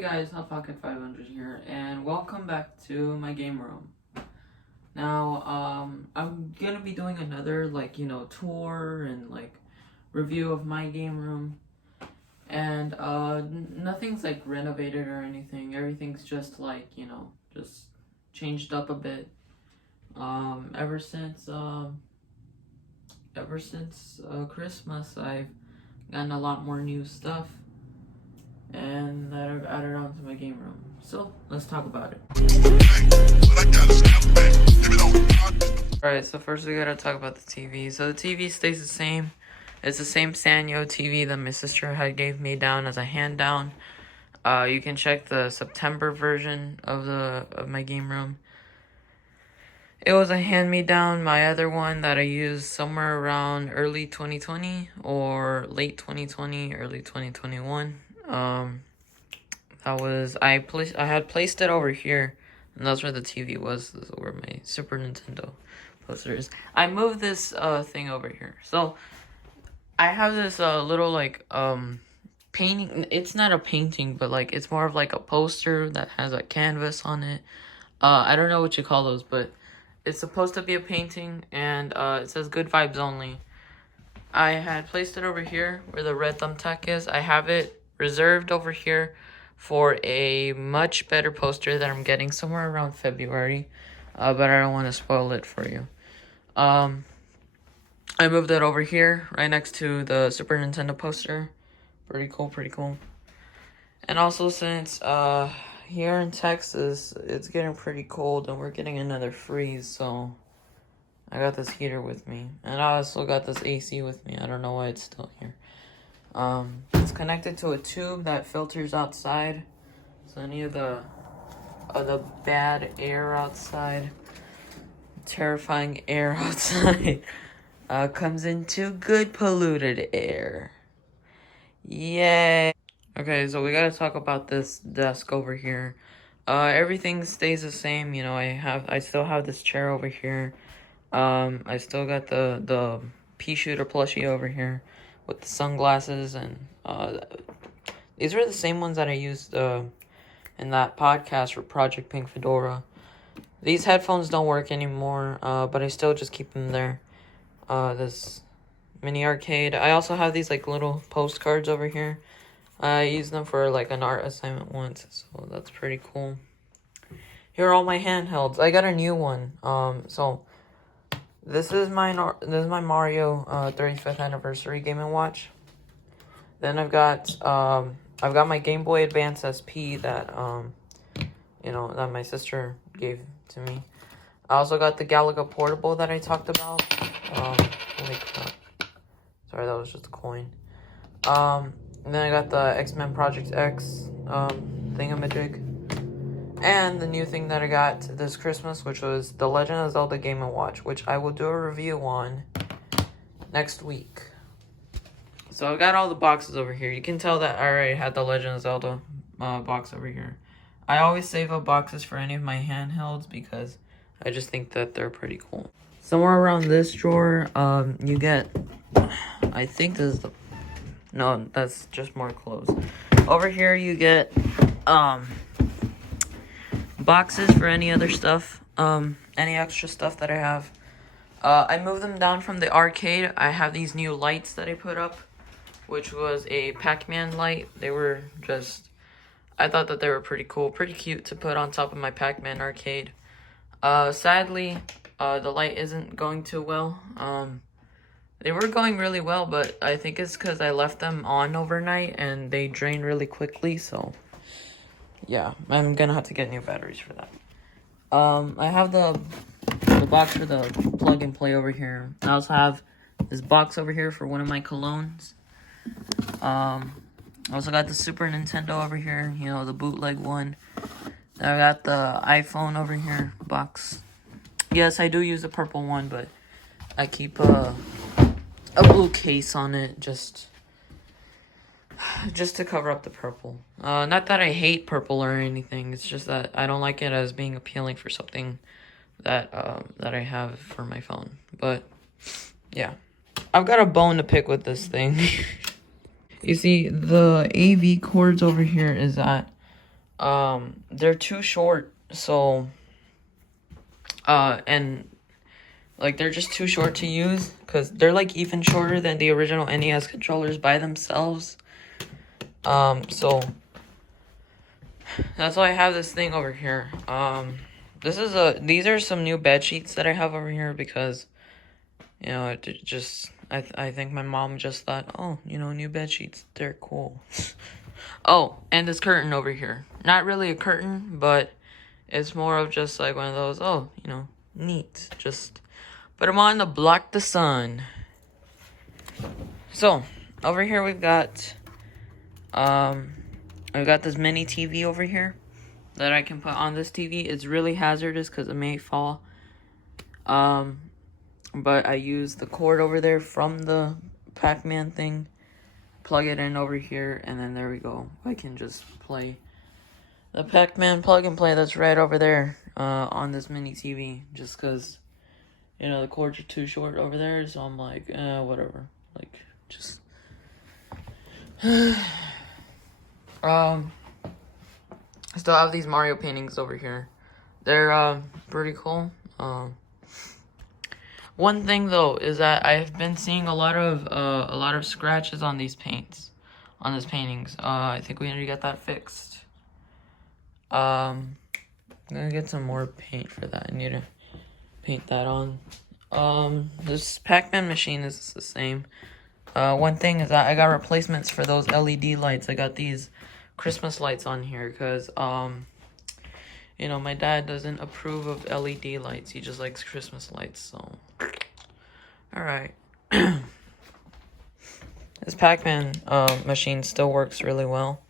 Hey guys, HotPocket500 here, and welcome back to my game room. Now, I'm gonna be doing another, tour and, review of my game room. And, nothing's, renovated or anything. Everything's just, just changed up a bit. Ever since Christmas, I've gotten a lot more new stuff and that I've added onto my game room. So let's talk about it. Alright, so first we gotta talk about the TV. So the TV stays the same. It's the same Sanyo TV that my sister had gave me down as a hand down. You can check the September version of my game room. It was a hand-me-down. My other one that I used somewhere around early 2020 or late 2020, early 2021. I had placed it over here, and that's where the TV was. This is where my Super Nintendo poster is. I moved this thing over here. So I have this little painting. It's not a painting, but it's more of a poster that has a canvas on it. I don't know what you call those, but it's supposed to be a painting, and it says good vibes only. I had placed it over here where the red thumbtack is. I have it reserved over here for a much better poster that I'm getting somewhere around February, but I don't want to spoil it for you. I moved it over here right next to the Super Nintendo poster. Pretty cool. And also, since here in Texas, it's getting pretty cold and we're getting another freeze, so I got this heater with me. And I also got this AC with me. I don't know why it's still here. It's connected to a tube that filters outside, so any of the bad air outside, terrifying air outside, comes into good polluted air. Yay! Okay, so we gotta talk about this desk over here. Everything stays the same. You know, I still have this chair over here. I still got the pea shooter plushie over here with the sunglasses, and these are the same ones that I used in that podcast for Project Pink Fedora. These headphones don't work anymore, but I still just keep them there. This mini arcade. I also have these little postcards over here. I used them for an art assignment once, so that's pretty cool. Here are all my handhelds. I got a new one. So this is my Mario 35th anniversary Game & Watch. Then I've got my Game Boy Advance SP that that my sister gave to me. I also got the Galaga Portable that I talked about. Holy crap. Sorry, that was just a coin. And then I got the X-Men Project X thingamajig. And the new thing that I got this Christmas, which was the Legend of Zelda Game & Watch, which I will do a review on next week. So I've got all the boxes over here. You can tell that I already had the Legend of Zelda box over here. I always save up boxes for any of my handhelds because I just think that they're pretty cool. Somewhere around this drawer, you get, I think this is the, no, that's just more clothes. Over here you get boxes for any other stuff, any extra stuff that I have. I moved them down from the arcade. I have these new lights that I put up, which was a Pac-Man light. They were just, I thought that they were pretty cool, pretty cute to put on top of my Pac-Man arcade. Sadly, the light isn't going too well. They were going really well, but I think it's because I left them on overnight and they drain really quickly, so yeah, I'm gonna have to get new batteries for that. I have the box for the plug and play over here. I also have this box over here for one of my colognes. I also got the Super Nintendo over here, the bootleg one. Then I got the iPhone over here, box. Yes, I do use the purple one, but I keep a blue case on it just to cover up the purple. Not that I hate purple or anything. It's just that I don't like it as being appealing for something that I have for my phone. But yeah, I've got a bone to pick with this thing. You see, the AV cords over here is that they're too short, so and like they're just too short to use because they're like even shorter than the original NES controllers by themselves. So that's why I have this thing over here. These are some new bed sheets that I have over here because, you know, I think my mom just thought, oh, you know, new bed sheets, they're cool. Oh, and this curtain over here. Not really a curtain, but it's more of just like one of those, oh, you know, neat. Just put them on to block the sun. So, over here we've got this mini TV over here that I can put on this TV. It's really hazardous because it may fall. But I use the cord over there from the Pac-Man thing, plug it in over here, and then there we go. I can just play the Pac-Man plug and play that's right over there on this mini TV, just because, you know, the cords are too short over there, so I'm like, whatever. Like, just... I still have these Mario paintings over here. They're pretty cool. One thing though is that I've been seeing a lot of scratches on these paintings. I think we need to get that fixed. I'm gonna get some more paint for that. I need to paint that on. This Pac-Man machine is the same. One thing is that I got replacements for those LED lights. I got these Christmas lights on here because you know, my dad doesn't approve of LED lights. He just likes Christmas lights, so alright. This Pac-Man machine still works really well.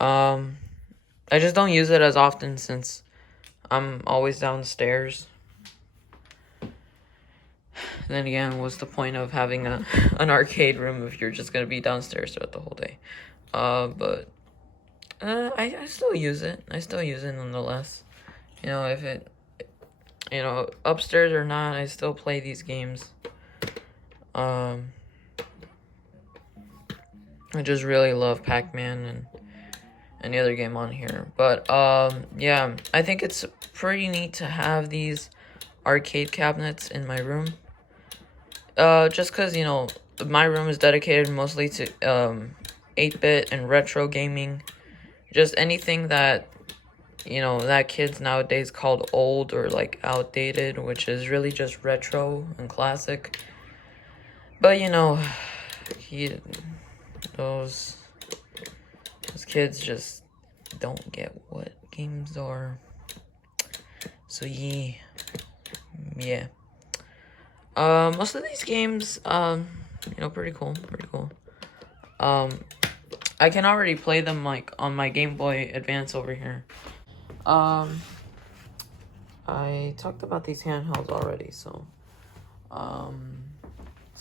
I just don't use it as often since I'm always downstairs. Then again, what's the point of having an arcade room if you're just gonna be downstairs throughout the whole day? But I still use it. I still use it nonetheless. You know, if it, you know, upstairs or not, I still play these games. I just really love Pac-Man and any other game on here. But, yeah, I think it's pretty neat to have these arcade cabinets in my room. Just because, you know, my room is dedicated mostly to 8-bit and retro gaming. Just anything that, you know, that kids nowadays called old or like outdated, which is really just retro and classic. But, you know, those kids just don't get what games are. So yeah. Most of these games, you know, pretty cool. I can already play them like on my Game Boy Advance over here. I talked about these handhelds already, so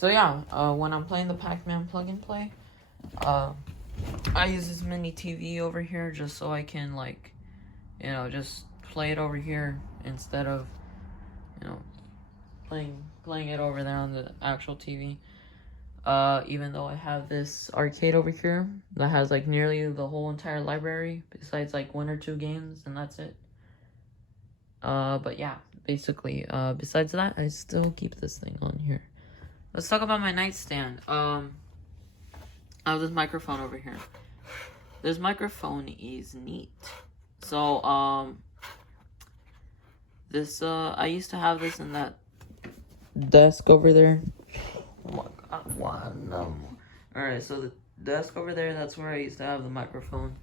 yeah, when I'm playing the Pac-Man plug and play, I use this mini TV over here just so I can, like, you know, just play it over here instead of, you know, playing it over there on the actual TV. Even though I have this arcade over here that has like nearly the whole entire library besides like 1 or 2 games, and that's it. But yeah, basically, besides that, I still keep this thing on here. Let's talk about my nightstand. I have this microphone over here. This microphone is neat. So, I used to have this in that desk over there. Oh my god, what? No. Alright, so the desk over there, that's where I used to have the microphone.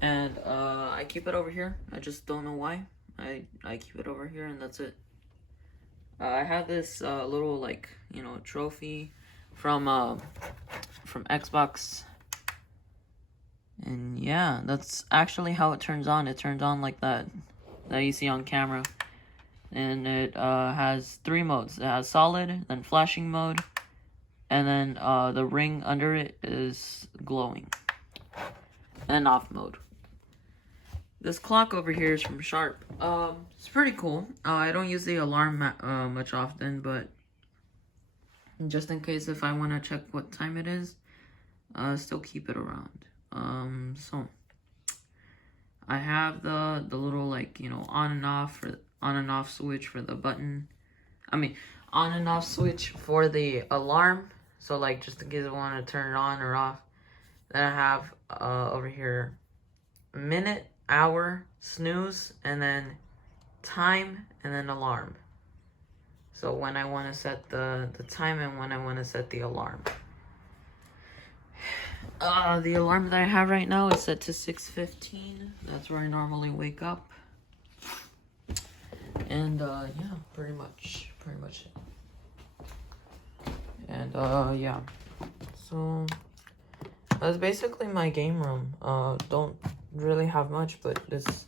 And, I keep it over here. I just don't know why. I keep it over here and that's it. I have this, little, like, you know, trophy from Xbox. And yeah, that's actually how it turns on. It turns on like that you see on camera. And it has 3 modes. It has solid, then flashing mode, and then the ring under it is glowing. And then off mode. This clock over here is from Sharp. It's pretty cool. I don't use the alarm much often, but just in case if I want to check what time it is, still keep it around. So I have the little like, you know, on and off switch for the button. I mean, on and off switch for the alarm. So like just in case I want to turn it on or off. Then I have over here minute, hour, snooze, and then time, and then alarm. So when I want to set the time and when I want to set the alarm. The alarm that I have right now is set to 6:15. That's where I normally wake up. And yeah, pretty much it. And yeah. So that's basically my game room. Don't really have much, but it's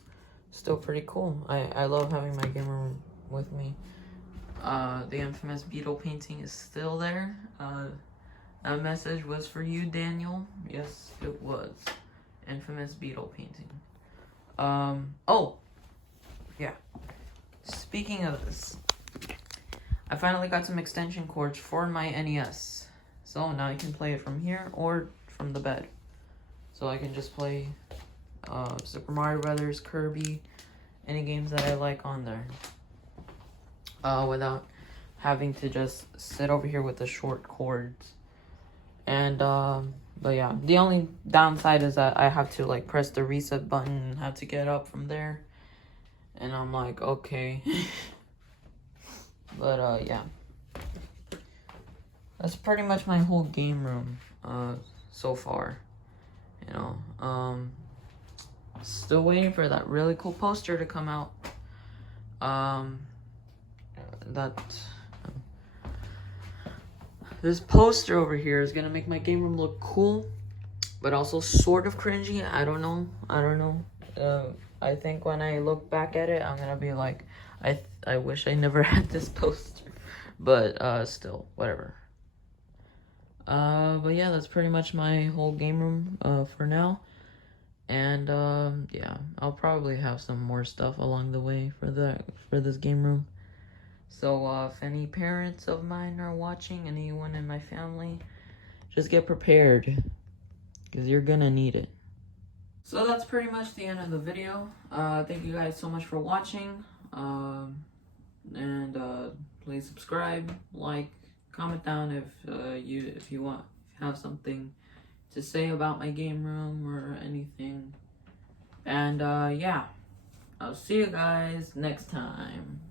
still pretty cool. I love having my game room with me. The infamous beetle painting is still there. That message was for you, Daniel. Yes, it was. Infamous beetle painting. Oh, yeah. Speaking of this, I finally got some extension cords for my NES. So now I can play it from here or from the bed. So I can just play Super Mario Brothers, Kirby, any games that I like on there. Without having to just sit over here with the short cords. And but yeah, the only downside is that I have to like press the reset button and have to get up from there. And I'm like, okay. But yeah. That's pretty much my whole game room so far. You know, still waiting for that really cool poster to come out. This poster over here is gonna make my game room look cool, but also sort of cringy. I don't know. I think when I look back at it, I'm gonna be like, I wish I never had this poster. But still, whatever. But yeah, that's pretty much my whole game room for now. And yeah, I'll probably have some more stuff along the way for this game room. So if any parents of mine are watching, anyone in my family, just get prepared, because you're gonna need it. So that's pretty much the end of the video. Thank you guys so much for watching. And please subscribe, like, comment down if you have something to say about my game room or anything. And yeah, I'll see you guys next time.